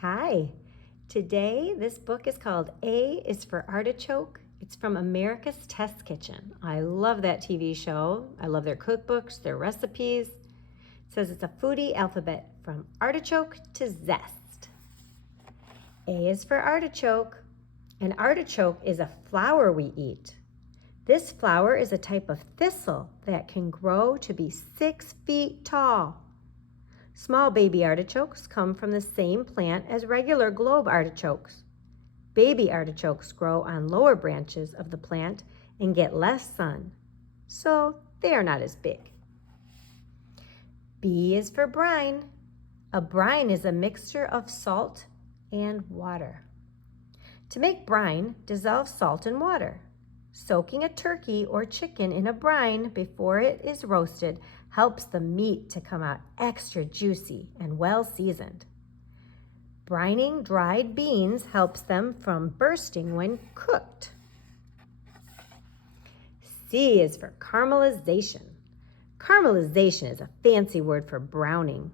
Hi. Today, this book is called A is for Artichoke. It's from America's Test Kitchen. I love that TV show. I love their cookbooks, their recipes. It says it's a foodie alphabet from artichoke to zest. A is for artichoke. An artichoke is a flower we eat. This flower is a type of thistle that can grow to be 6 feet tall. Small baby artichokes come from the same plant as regular globe artichokes. Baby artichokes grow on lower branches of the plant and get less sun, so they are not as big. B is for brine. A brine is a mixture of salt and water. To make brine, dissolve salt in water. Soaking a turkey or chicken in a brine before it is roasted helps the meat to come out extra juicy and well seasoned. Brining dried beans helps them from bursting when cooked. C is for caramelization. Caramelization is a fancy word for browning.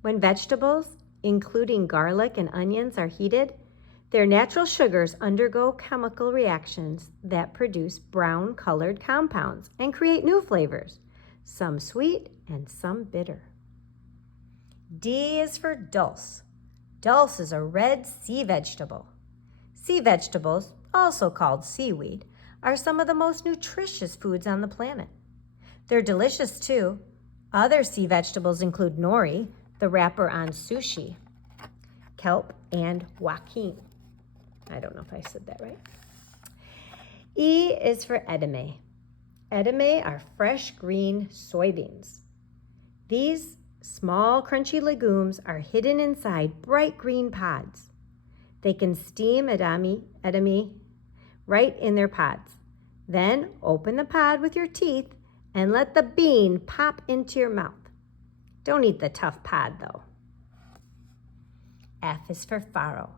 When vegetables, including garlic and onions, are heated, their natural sugars undergo chemical reactions that produce brown-colored compounds and create new flavors, some sweet and some bitter. D is for dulse. Dulse is a red sea vegetable. Sea vegetables, also called seaweed, are some of the most nutritious foods on the planet. They're delicious too. Other sea vegetables include nori, the wrapper on sushi, kelp, and wakame. I don't know if I said that right. E is for edamame. Edamame are fresh green soybeans. These small crunchy legumes are hidden inside bright green pods. They can steam edamame right in their pods. Then open the pod with your teeth and let the bean pop into your mouth. Don't eat the tough pod though. F is for farro.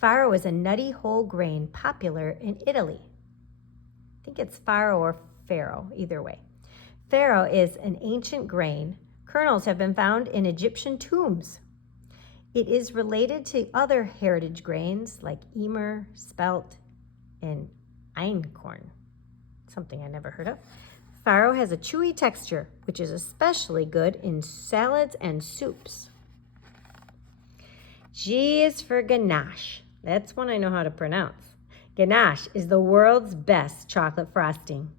Farro is a nutty whole grain popular in Italy. I think it's farro or farro, either way. Farro is an ancient grain. Kernels have been found in Egyptian tombs. It is related to other heritage grains like emmer, spelt, and einkorn, something I never heard of. Farro has a chewy texture, which is especially good in salads and soups. G is for ganache. That's one I know how to pronounce. Ganache is the world's best chocolate frosting.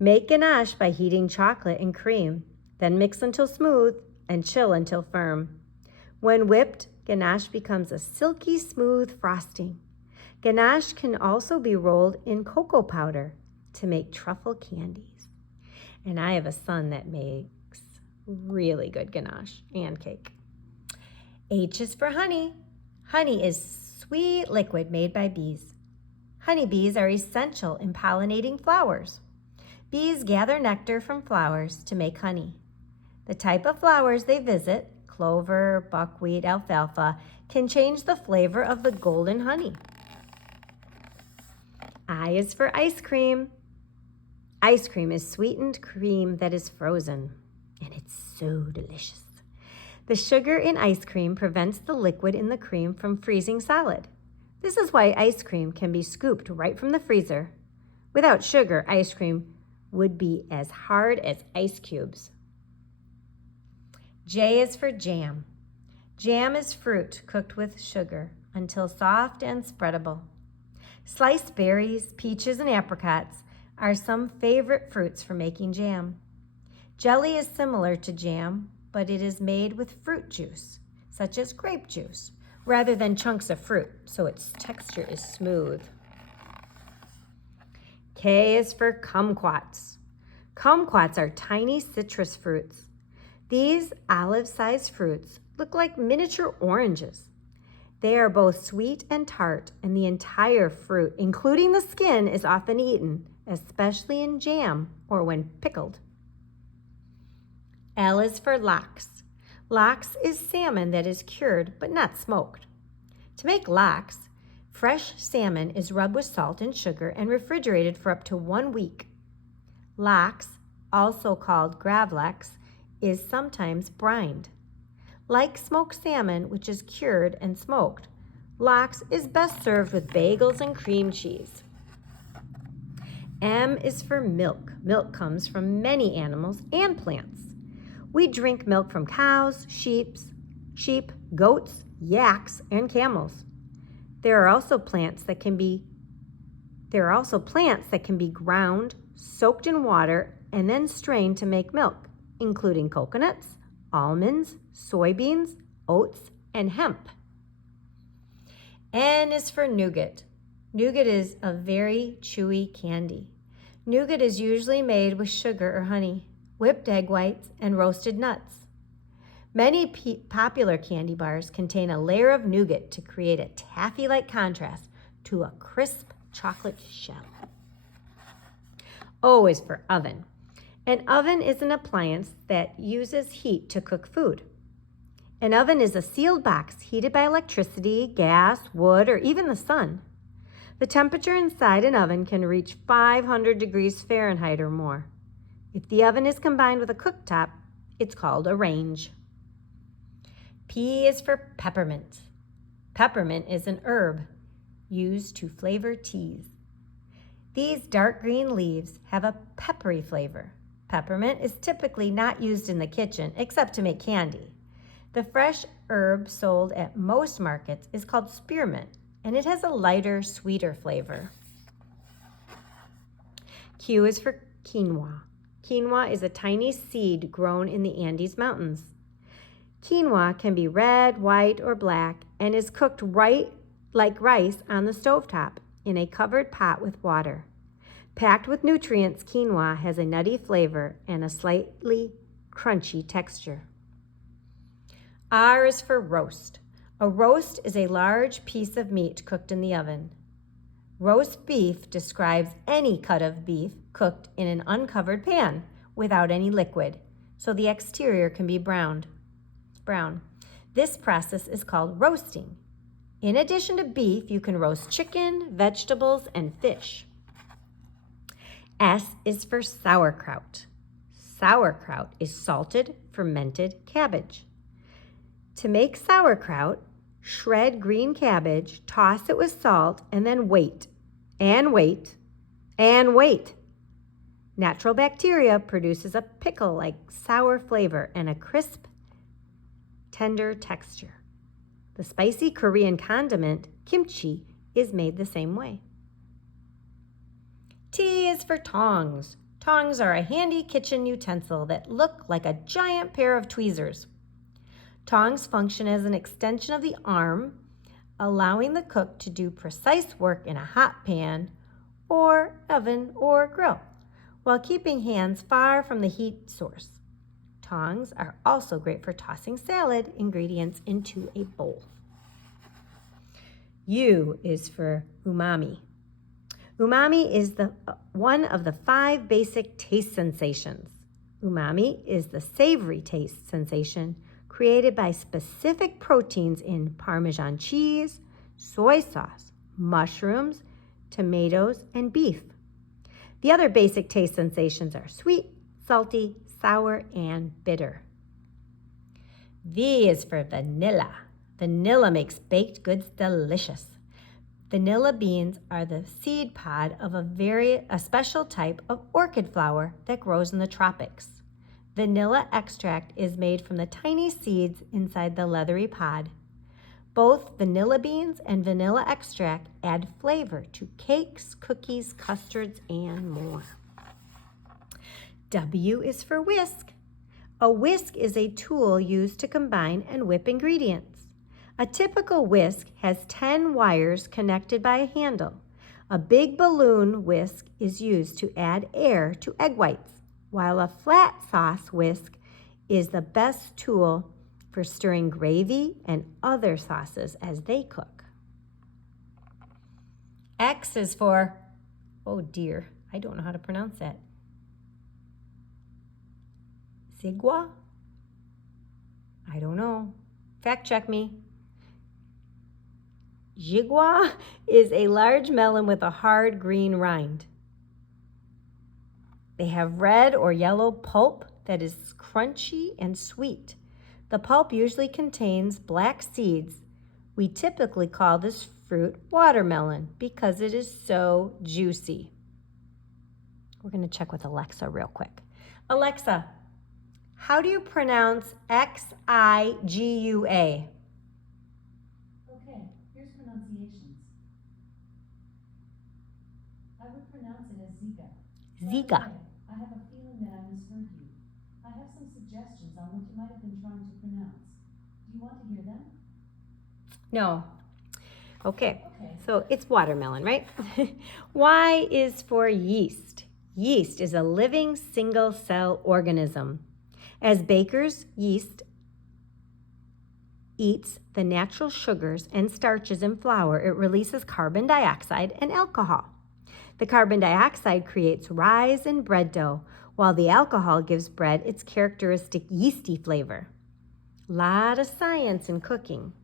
Make ganache by heating chocolate and cream, then mix until smooth and chill until firm. When whipped, ganache becomes a silky smooth frosting. Ganache can also be rolled in cocoa powder to make truffle candies. And I have a son that makes really good ganache and cake. H is for honey. Honey is sweet liquid made by bees. Honeybees are essential in pollinating flowers. Bees gather nectar from flowers to make honey. The type of flowers they visit, clover, buckwheat, alfalfa, can change the flavor of the golden honey. I is for ice cream. Ice cream is sweetened cream that is frozen, and it's so delicious. The sugar in ice cream prevents the liquid in the cream from freezing solid. This is why ice cream can be scooped right from the freezer. Without sugar, ice cream would be as hard as ice cubes. J is for jam. Jam is fruit cooked with sugar until soft and spreadable. Sliced berries, peaches, and apricots are some favorite fruits for making jam. Jelly is similar to jam, but it is made with fruit juice, such as grape juice, rather than chunks of fruit, so its texture is smooth. K is for kumquats. Kumquats are tiny citrus fruits. These olive-sized fruits look like miniature oranges. They are both sweet and tart, and the entire fruit, including the skin, is often eaten, especially in jam or when pickled. L is for lox. Lox is salmon that is cured but not smoked. To make lox, fresh salmon is rubbed with salt and sugar and refrigerated for up to 1 week. Lox, also called gravlax, is sometimes brined. Like smoked salmon, which is cured and smoked, lox is best served with bagels and cream cheese. M is for milk. Milk comes from many animals and plants. We drink milk from cows, sheep, goats, yaks, and camels. There are also plants that can be ground, soaked in water, and then strained to make milk, including coconuts, almonds, soybeans, oats, and hemp. N is for nougat. Nougat is a very chewy candy. Nougat is usually made with sugar or honey, whipped egg whites, and roasted nuts. Many popular candy bars contain a layer of nougat to create a taffy-like contrast to a crisp chocolate shell. O is for oven. An oven is an appliance that uses heat to cook food. An oven is a sealed box heated by electricity, gas, wood, or even the sun. The temperature inside an oven can reach 500 degrees Fahrenheit or more. If the oven is combined with a cooktop, it's called a range. P is for peppermint. Peppermint is an herb used to flavor teas. These dark green leaves have a peppery flavor. Peppermint is typically not used in the kitchen except to make candy. The fresh herb sold at most markets is called spearmint, and it has a lighter, sweeter flavor. Q is for quinoa. Quinoa is a tiny seed grown in the Andes Mountains. Quinoa can be red, white, or black and is cooked right like rice on the stovetop in a covered pot with water. Packed with nutrients, quinoa has a nutty flavor and a slightly crunchy texture. R is for roast. A roast is a large piece of meat cooked in the oven. Roast beef describes any cut of beef cooked in an uncovered pan without any liquid, so the exterior can be brown. This process is called roasting. In addition to beef, you can roast chicken, vegetables, and fish. S is for sauerkraut. Sauerkraut is salted, fermented cabbage. To make sauerkraut, shred green cabbage, toss it with salt, and then wait, and wait, and wait. Natural bacteria produces a pickle-like sour flavor and a crisp, tender texture. The spicy Korean condiment, kimchi, is made the same way. T is for tongs. Tongs are a handy kitchen utensil that look like a giant pair of tweezers. Tongs function as an extension of the arm, allowing the cook to do precise work in a hot pan or oven or grill, while keeping hands far from the heat source. Tongs are also great for tossing salad ingredients into a bowl. U is for umami. Umami is one of the 5 basic taste sensations. Umami is the savory taste sensation created by specific proteins in Parmesan cheese, soy sauce, mushrooms, tomatoes, and beef. The other basic taste sensations are sweet, salty, sour, and bitter. V is for vanilla. Vanilla makes baked goods delicious. Vanilla beans are the seed pod of a special type of orchid flower that grows in the tropics. Vanilla extract is made from the tiny seeds inside the leathery pod. Both vanilla beans and vanilla extract add flavor to cakes, cookies, custards, and more. W is for whisk. A whisk is a tool used to combine and whip ingredients. A typical whisk has 10 wires connected by a handle. A big balloon whisk is used to add air to egg whites, while a flat sauce whisk is the best tool for stirring gravy and other sauces as they cook. X is for, oh dear, I don't know how to pronounce that. Zigua? I don't know. Fact check me. Zigua is a large melon with a hard green rind. They have red or yellow pulp that is crunchy and sweet. The pulp usually contains black seeds. We typically call this fruit watermelon because it is so juicy. We're going to check with Alexa real quick. Alexa, how do you pronounce Xigua? Okay, here's pronunciations. I would pronounce it as Zika. Ziga. I have a feeling that I misheard you. I have some suggestions on what you might have been trying to pronounce. Do you want to hear them? No. Okay, so it's watermelon, right? Y is for yeast. Yeast is a living single-cell organism. As baker's yeast eats the natural sugars and starches in flour, it releases carbon dioxide and alcohol. The carbon dioxide creates rise in bread dough, while the alcohol gives bread its characteristic yeasty flavor. Lot of science in cooking.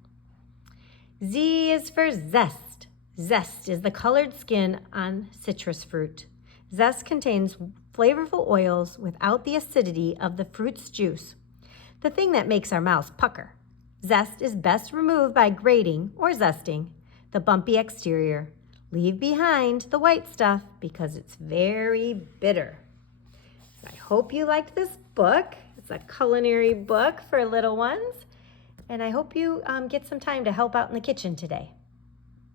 Z is for zest. Zest is the colored skin on citrus fruit. Zest contains flavorful oils without the acidity of the fruit's juice, the thing that makes our mouths pucker. Zest is best removed by grating or zesting the bumpy exterior. Leave behind the white stuff because it's very bitter. So I hope you liked this book. It's a culinary book for little ones. And I hope you get some time to help out in the kitchen today.